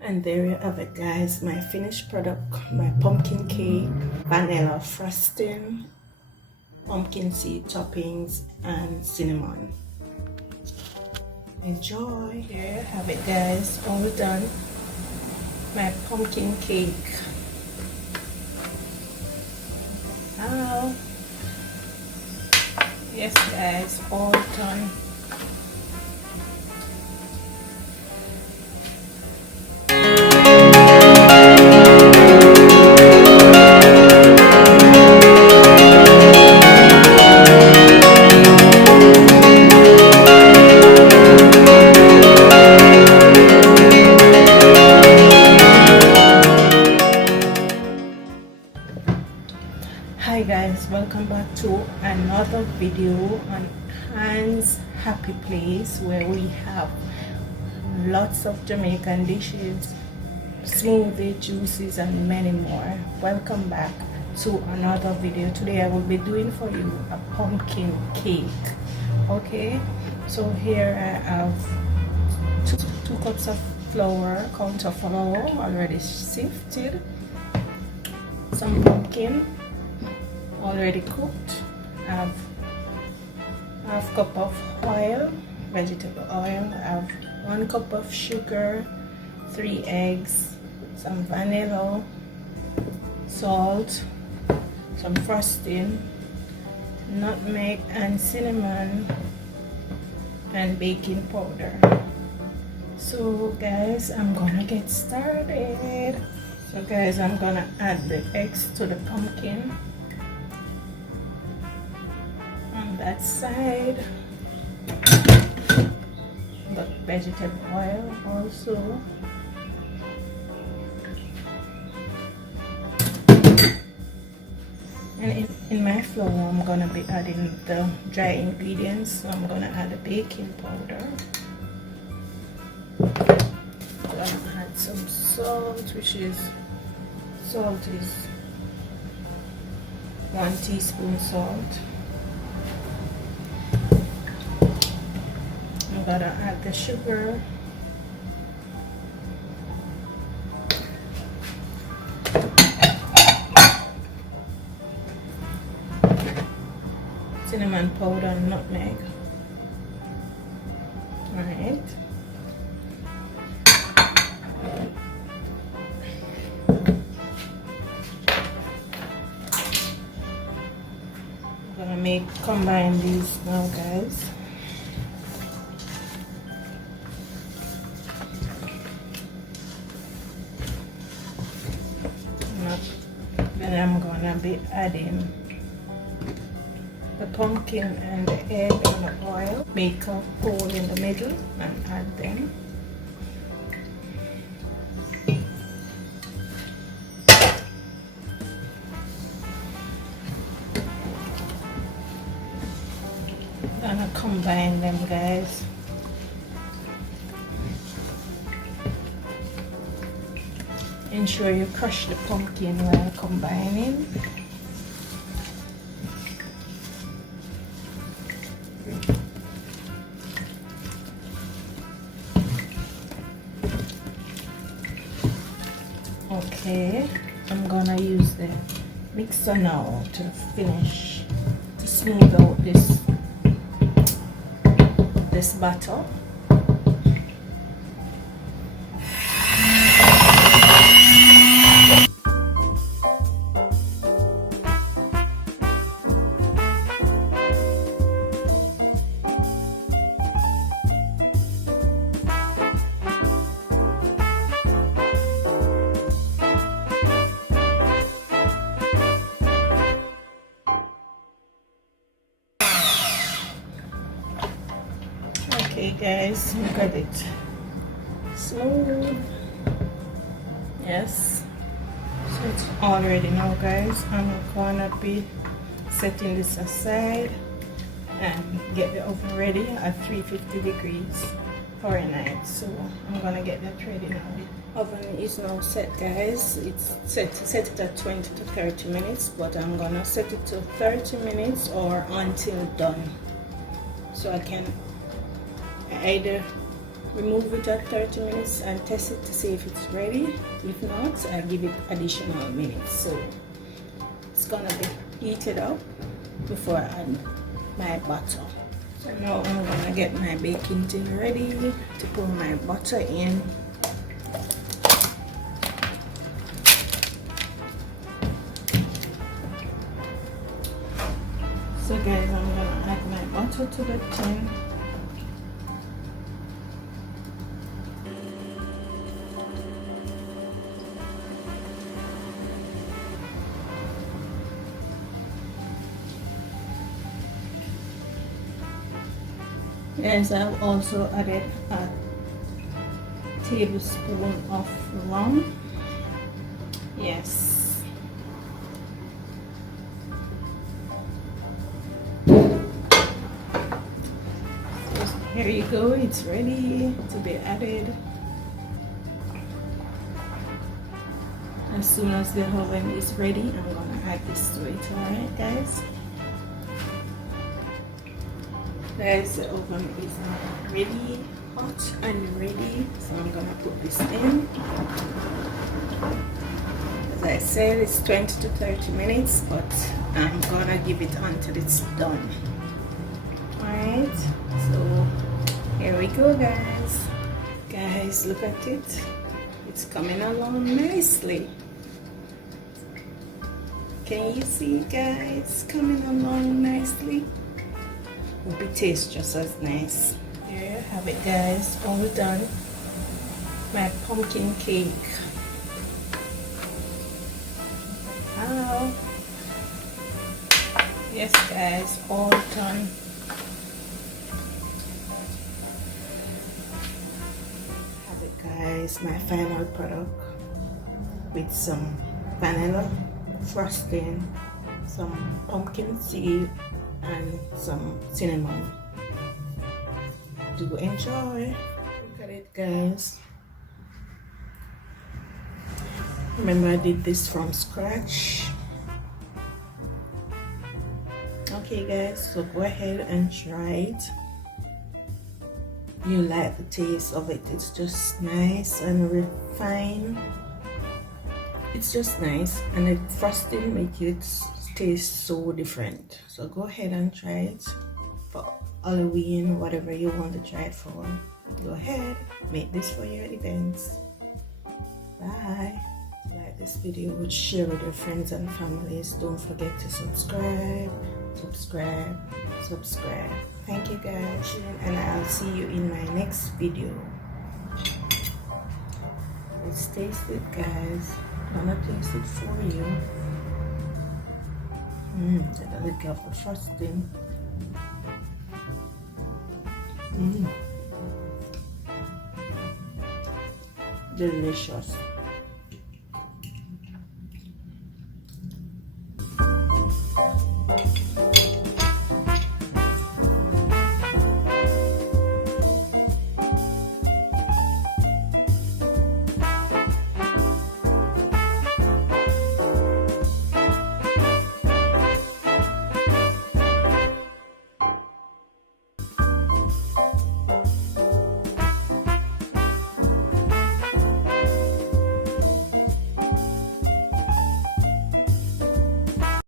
And there you have it, guys, my finished product, my pumpkin cake, vanilla frosting, pumpkin seed toppings, and cinnamon. Enjoy. Here you have it, guys, all done. My pumpkin cake. Wow. Yes, guys, all done. Hi guys, welcome back to another video on Han's Happy Place, where we have lots of Jamaican dishes, smoothie, juices, and many more. Welcome back to another video. Today I will be doing for you a pumpkin cake. Okay, so here I have two cups of flour, counter flour already sifted, some pumpkin already cooked. I have half cup of oil, vegetable oil. I have 1 cup of sugar, 3 eggs, some vanilla, salt, some frosting, nutmeg and cinnamon, and baking powder. So guys, I'm gonna get started. So guys, I'm gonna add the eggs to the pumpkin that side, the vegetable oil also, and in my flour I'm gonna be adding the dry ingredients. So I'm gonna add the baking powder, I'm gonna add some salt, salt is 1 teaspoon salt. I'm gonna add the sugar, cinnamon powder, and nutmeg. Alright. I'm gonna combine these now, guys. Then I'm gonna be adding the pumpkin and the egg and the oil. Make a hole in the middle and add them. Gonna combine them, guys. Ensure you crush the pumpkin while combining. Okay, I'm gonna use the mixer now to finish, to smooth out this batter. Okay guys, look at it, smooth. Yes, so it's all ready now, guys. I'm gonna be setting this aside and get the oven ready at 350 degrees Fahrenheit. So I'm gonna get that ready now. Oven is now set, guys. It's set it at 20 to 30 minutes, but I'm gonna set it to 30 minutes or until done, so I can either remove it at 30 minutes and test it to see if it's ready. If not, I give it additional minutes. So it's gonna be heated up before I add my butter. So now I'm gonna get my baking tin ready to pour my butter in. So guys, I'm gonna add my butter to the tin. Guys, I've also added a tablespoon of rum. Yes. Here you go, it's ready to be added. As soon as the oven is ready, I'm gonna add this to it. Alright guys? Guys, the oven is really hot and ready, so I'm gonna put this in. As I said, it's 20 to 30 minutes, but I'm gonna give it until it's done. Alright, so here we go guys. Guys, look at it. It's coming along nicely. Can you see guys? Coming along nicely. Hope it tastes just as nice. There you have it guys, all done. My pumpkin cake. Wow. Yes guys, all done. Have it guys, my final product with some vanilla frosting, some pumpkin seed and some cinnamon. Do enjoy. Look at it guys. Remember I did this from scratch. Okay guys, so go ahead and try it. You like the taste of it. It's just nice and refined. It's just nice, and the frosting makes it taste so different. So go ahead and try it for Halloween, whatever you want to try it for. Go ahead, make this for your events. Bye. Like this video, share with your friends and families. Don't forget to subscribe. Thank you guys, and I'll see you in my next video. Let's taste it guys. I'm gonna taste it for you. Take a look at the frosting. Delicious.